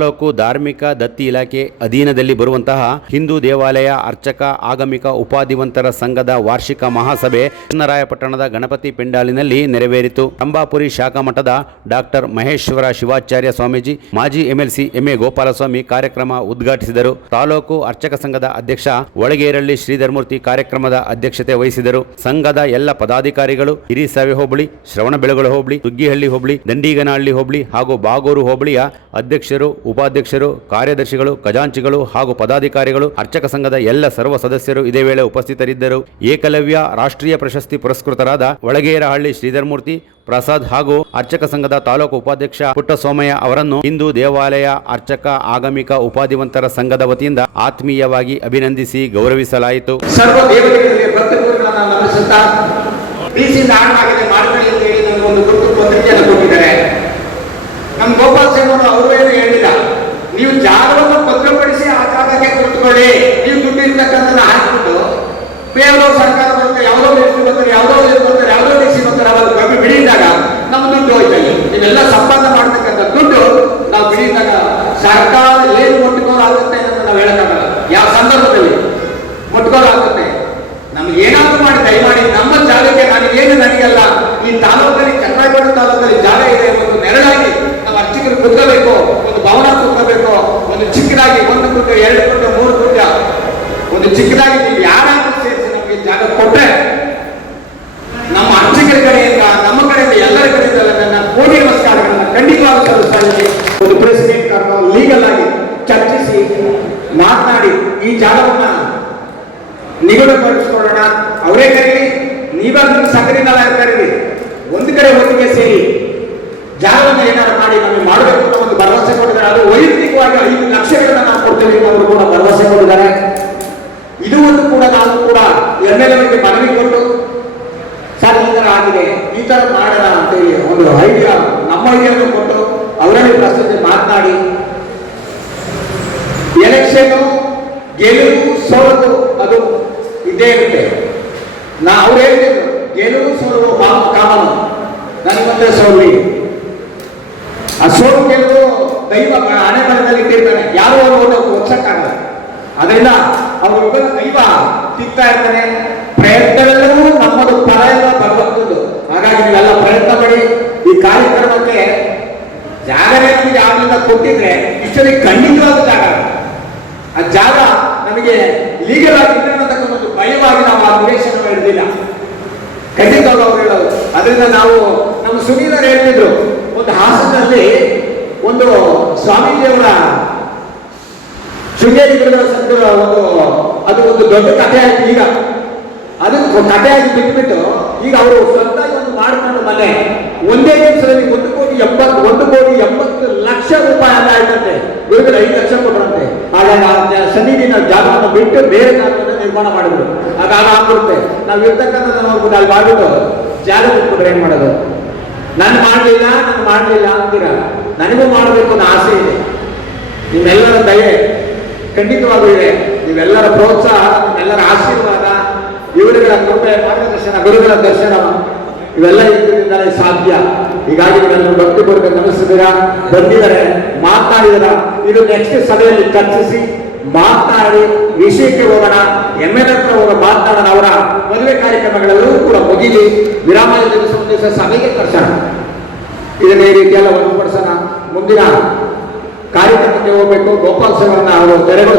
ತಾಲೂಕು ಧಾರ್ಮಿಕ ದತ್ತಿ ಇಲಾಖೆ ಅಧೀನದಲ್ಲಿ ಬರುವಂತಹ ಹಿಂದೂ ದೇವಾಲಯ ಅರ್ಚಕ ಆಗಮಿಕ ಉಪಾಧಿವಂತರ ಸಂಘದ ವಾರ್ಷಿಕ ಮಹಾಸಭೆ ಚನ್ನರಾಯಪಟ್ಟಣದ ಗಣಪತಿ ಪೆಂಡಾಲಿನಲ್ಲಿ ನೆರವೇರಿತು. ರಂಭಾಪುರಿ ಶಾಖಾ ಮಠದ ಡಾಕ್ಟರ್ ಮಹೇಶ್ವರ ಶಿವಾಚಾರ್ಯ ಸ್ವಾಮೀಜಿ, ಮಾಜಿ ಎಮ್ಎಲ್ಸಿ ಎಂ.ಎ. ಗೋಪಾಲಸ್ವಾಮಿ ಕಾರ್ಯಕ್ರಮ ಉದ್ಘಾಟಿಸಿದರು. ತಾಲೂಕು ಅರ್ಚಕ ಸಂಘದ ಅಧ್ಯಕ್ಷ ಒಳಗೇರಳ್ಳಿ ಶ್ರೀಧರಮೂರ್ತಿ ಕಾರ್ಯಕ್ರಮದ ಅಧ್ಯಕ್ಷತೆ ವಹಿಸಿದರು. ಸಂಘದ ಎಲ್ಲ ಪದಾಧಿಕಾರಿಗಳು, ಹಿರಿಸಾವೆ ಹೋಬಳಿ, ಶ್ರವಣಬೆಳಗೊಳ ಹೋಬಳಿ, ತುಗ್ಗಿಹಳ್ಳಿ ಹೋಬಳಿ, ದಂಡಿಗನಹಳ್ಳಿ ಹೋಬಳಿ ಹಾಗೂ ಬಾಗೂರು ಹೋಬಳಿಯ ಅಧ್ಯಕ್ಷರು, ಉಪಾಧ್ಯಕ್ಷರು, ಕಾರ್ಯದರ್ಶಿಗಳು, ಖಜಾಂಚಿಗಳು ಹಾಗೂ ಪದಾಧಿಕಾರಿಗಳು, ಅರ್ಚಕ ಸಂಘದ ಎಲ್ಲ ಸರ್ವ ಸದಸ್ಯರು ಇದೇ ವೇಳೆ ಉಪಸ್ಥಿತರಿದ್ದರು. ಏಕಲವ್ಯ ರಾಷ್ಟ್ರೀಯ ಪ್ರಶಸ್ತಿ ಪುರಸ್ಕೃತರಾದ ಒಳಗೇರಹಳ್ಳಿ ಶ್ರೀಧರಮೂರ್ತಿ ಪ್ರಸಾದ್ ಹಾಗೂ ಅರ್ಚಕ ಸಂಘದ ತಾಲೂಕು ಉಪಾಧ್ಯಕ್ಷ ಪುಟ್ಟಸೋಮಯ್ಯ ಅವರನ್ನು ಹಿಂದೂ ದೇವಾಲಯ ಅರ್ಚಕ ಆಗಮಿಕ ಉಪಾಧಿವಂತರ ಸಂಘದ ವತಿಯಿಂದ ಆತ್ಮೀಯವಾಗಿ ಅಭಿನಂದಿಸಿ ಗೌರವಿಸಲಾಯಿತು. ಸರ್ವ ದೇವತೆಗಳಿಗೆ ಭಕ್ತಪೂರ್ಣನ ನಮಿಸುತ್ತಾ ಬೀಸಿಂದ ಆಡಲಾಗಿದೆ ಮಾಡ್ಕೊಳ್ಳಿ ಅಂತ ಹೇಳಿ ನನಗೆ ಒಂದು ಗುರುತು ಪತ್ರಿಕೆಯನ್ನು ಕೊಟ್ಟಿದ್ದಾರೆ. ನಮ್ಮ ಗೋಪಾಲ್ ಸಿಂಗ್ ಅವರು ಏನು ಹೇಳಿಲ್ಲ, ನೀವು ಜಾಗವನ್ನು ಭದ್ರಪಡಿಸಿ ಆ ಜಾಗಕ್ಕೆ ಕುಳಿತುಕೊಳ್ಳಿ, ನೀವು ದುಡ್ಡು ಇರ್ತಕ್ಕಂಥದ್ದು ಹಾಕಿಬಿಟ್ಟು ಬೇರೆ ಸರ್ಕಾರ ಬರುತ್ತೆ, ಯಾವುದೋ ಡಿಸಿ ಬರ್ತಾರೆ, ಯಾವುದೋ ಬರ್ತಾರೆ, ಯಾವುದೋ ಡಿಸಿ ಬರ್ತಾರೆ, ಅವಾಗ ಕಮ್ಮಿ ಬಿಡಿದಾಗ ನಮ್ಮ ದುಡ್ಡು ಹೋಯ್ತಲ್ಲಿ. ನೀವೆಲ್ಲ ಸಂಪಾದನೆ ಮಾಡ್ತಕ್ಕಂಥ ದುಡ್ಡು ನಾವು ಬಿಡಿದಾಗ ಸರ್ಕಾರ ಏನು ಮುಟ್ಕೋಲಾಗುತ್ತೆ ಅಂತ ನಾವು ಹೇಳಕ್ಕಾಗಲ್ಲ. ಯಾವ ಸಂದರ್ಭದಲ್ಲಿ ಮುಟ್ಕೋಲಾಗುತ್ತೆ, ನಮ್ಗೆ ಏನಾದ್ರು ಮಾಡಿ ದಯಮಾಡಿ ನಮ್ಮ ಜಾಗಕ್ಕೆ ನನಗೆಲ್ಲ ಈ ತಾಲೂಕಲ್ಲಿ ಚನ್ನರಾಯಪಟ್ಟಣ ತಾಲೂಕಲ್ಲಿ ಜಾಗ ಇದೆ, ಒಂದು ನೆರಳಾಗಿ ನಾವು ಅರ್ಚಕರು ಕುತ್ಕೋಬೇಕು, ಒಂದು ಭವನ ಕುತ್ಕೋಬೇಕು, ಒಂದು ಚಿಕ್ಕದಾಗಿ 1 ಗುಂಟೆ 2 ಗುಂಟೆ 3 ಗುಂಟೆ ಒಂದು ಚಿಕ್ಕದಾಗಿ ನೀವು ಯಾರಾದ್ರೂ ಸೇರಿಸಿ ನಮಗೆ ಜಾಗ ಕೊಟ್ಟರೆ ನಮ್ಮ ಅರ್ಚಕರ ಕಡೆಯಿಂದ ನಮ್ಮ ಕಡೆಯಿಂದ ಎಲ್ಲರ ಕಡೆಯಿಂದ ನನ್ನ ಕೋಟಿ ನಮಸ್ಕಾರಗಳನ್ನು ಖಂಡಿತವಾಗಿ ಸಲ್ಲಿಸ್ತಾ ಇದ್ದೀನಿ. ಒಂದು ಪ್ರೆಸಿಡೆಂಟ್ ಕರ್ಮ ಲೀಗಲ್ ಆಗಿ ಚರ್ಚಿಸಿ ಮಾತನಾಡಿ ಈ ಜಾಗವನ್ನ ನಿಗದಿಪಡಿಸಿಕೊಳ್ಳೋಣ. ಅವರೇ ಕರೀಲಿ, ನೀವಾಗ ಸಕ್ಕರೆ ಕರೀಲಿ, ಒಂದು ಕಡೆ ಒಟ್ಟಿಗೆ ಸೇರಿ ಜಾಗವನ್ನು ಏನಾರು ಮಾಡಿ ನಮಗೆ ಮಾಡಬೇಕು ಅನ್ನೋ ಒಂದು ಭರವಸೆ ಕೊಟ್ಟಿದ್ದಾರೆ. ಅದು ವೈಯಕ್ತಿಕವಾಗಿ 5 ಲಕ್ಷಗಳನ್ನ ನಾವು ಕೊಡ್ತೇವೆ ಅವರು ಕೂಡ ಭರವಸೆ ಕೊಟ್ಟಿದ್ದಾರೆ. ಇದು ಒಂದು ಕೂಡ ನಾವು ಕೂಡ MLA ಮನವಿ ಕೊಟ್ಟು ಸರ್ ಈ ತರ ಆಗಿದೆ, ಈ ತರ ಮಾಡೋಣ ಅಂತೇಳಿ ಒಂದು ಐಡಿಯಾ, ನಮ್ಮ ಐಡಿಯಾವನ್ನು ಕೊಟ್ಟು ಅವರಲ್ಲಿ ಪ್ರಸ್ತುತಿ ಮಾತನಾಡಿ ಎಲೆಕ್ಷನ್ ಗೆಲುವು ಸೋಲು ಅದು ಇದ್ದೇ ಇರುತ್ತೆ. ಅವ್ರು ಹೇಳ್ತಿದ್ರು ಗೆಲುವು ಸೋಲು ಕಾಮನು, ನನಗೊಂದೇ ಸೋಲಿ, ಆ ಸೋಲು ಗೆಲುವು ದೈವ ಹಣೆ ಬರದಲ್ಲಿ ಇಟ್ಟಿರ್ತಾನೆ, ಯಾರೋ ಅವರು ಒಚ್ಚಕ್ಕಾಗಲ್ಲ. ಅದರಿಂದ ಅವರೊಬ್ಬರ ದೈವ ತಿಕ್ತಾ ಇರ್ತಾನೆ. ಪ್ರಯತ್ನವೆಲ್ಲವೂ ನಮ್ಮದು, ಫಲ ಎಲ್ಲ ಭಗವಂತದ್ದು. ಹಾಗಾಗಿ ನೀವೆಲ್ಲ ಪ್ರಯತ್ನ ಪಡಿ. ಈ ಕಾರ್ಯಕ್ರಮಕ್ಕೆ ಜಾಗನೇ ನಮಗೆ ಯಾವ್ದಿಂದ ಕೊಟ್ಟಿದ್ರೆ ಇಷ್ಟೊಂದು ಖಂಡಿತವಾದ ಜಾಗ, ಆ ಜಾಗ ನಮಗೆ ಲೀಗಲ್ ಆಗಿ ಅನ್ನತಕ್ಕಂಥ ಒಂದು ಭಯವಾಗಿ ನಾವು ಆ ನಿವೇಶನ ಹಿಡಿದಿಲ್ಲ, ಖಂಡಿತವಾಗ ಅವ್ರು ಹೇಳೋದು. ಅದರಿಂದ ನಾವು ನಮ್ಮ ಸುನೀಲರು ಹೇಳ್ತಿದ್ರು, ಒಂದು ಹಾಸನಲ್ಲಿ ಒಂದು ಸ್ವಾಮೀಜಿಯವರ ಶೃಂಗೇರಿ ಗುರುಗಳ ಸಂತರ ಅದು ಒಂದು ದೊಡ್ಡ ಕಥೆ ಆಯ್ತು. ಈಗ ಅದಕ್ಕೆ ಕಥೆಯಾಗಿ ಬಿಟ್ಬಿಟ್ಟು ಈಗ ಅವರು ಸ್ವಂತಾಗಿ ಒಂದು ಮಾಡಿಕೊಂಡು ಮನೆ ಒಂದೇ ದಿವಸದಲ್ಲಿ 1,80,00,000 ರೂಪಾಯಿ ಅಲ್ಲ ಆಯ್ತಂತೆ. ಗುರುಗಳು 5 ಲಕ್ಷ ಕೊಟ್ಟರಂತೆ. ಹಾಗಾಗಿ ಸನ್ನಿಧಿನ ಜಾಗವನ್ನು ಬಿಟ್ಟು ಬೇರೆ ಜಾಗವನ್ನು ನಿರ್ಮಾಣ ಮಾಡಿದ್ರು. ಆಗ ಆಗ್ಬಿಡುತ್ತೆ, ನಾವು ಇರ್ತಕ್ಕಂಥ ನೋಡ್ಬಿಟ್ಟು ಅಲ್ಲಿ ಮಾಡಿಬಿಟ್ಟು ಜಾಗ ಬಿಟ್ಬಿಟ್ರೆ ಏನ್ ಮಾಡೋದು? ನಾನು ಮಾಡಲಿಲ್ಲ ಅಂತೀರ. ನನಗೂ ಮಾಡಬೇಕು ಅನ್ನೋ ಆಸೆ ಇದೆ. ನಿಮ್ಮೆಲ್ಲರ ದಯೆ ಖಂಡಿತವಾಗೂ ಇದೆ. ನೀವೆಲ್ಲರ ಪ್ರೋತ್ಸಾಹ, ನಿಮ್ಮೆಲ್ಲರ ಆಶೀರ್ವಾದ, ಇವರುಗಳ ಕೃಪೆ, ಮಾರ್ಗದರ್ಶನ, ಗುರುಗಳ ದರ್ಶನ ಇವೆಲ್ಲ ಇದರಿಂದಲೇ ಸಾಧ್ಯ. ಹೀಗಾಗಿ ನೀವೆಲ್ಲರೂ ಭಕ್ತಿಪೂರ್ವಕ ನಮಿಸಿದ್ದೀರಾ, ಬಂದಿದ್ದಾರೆ, ಮಾತನಾಡಿದಾರ. ಇದು ನೆಕ್ಸ್ಟ್ ಸಭೆಯಲ್ಲಿ ಚರ್ಚಿಸಿ ಮಾತನಾಡಿ ವಿಷಯಕ್ಕೆ ಹೋಗೋಣ. MLA ಹತ್ರ ಹೋಗ ಮಾತನಾಡೋಣ. ಅವರ ಮದುವೆ ಕಾರ್ಯಕ್ರಮಗಳೆಲ್ಲವೂ ಕೂಡ ಮುಗಿಲಿ. ವಿರಾಮ ದಿವಸ ಸಭೆಗೆ ಕರ್ಸೋಣ. ಇದನ್ನ ಈ ರೀತಿಯೆಲ್ಲ ಹೊರತುಪಡಿಸೋಣ. ಮುಂದಿನ ಕಾರ್ಯಕ್ರಮಕ್ಕೆ ಹೋಗಬೇಕು. ಗೋಪಾಲ್ ಸಿಂಗ್ ಅವರು ತೆರೆಗಳು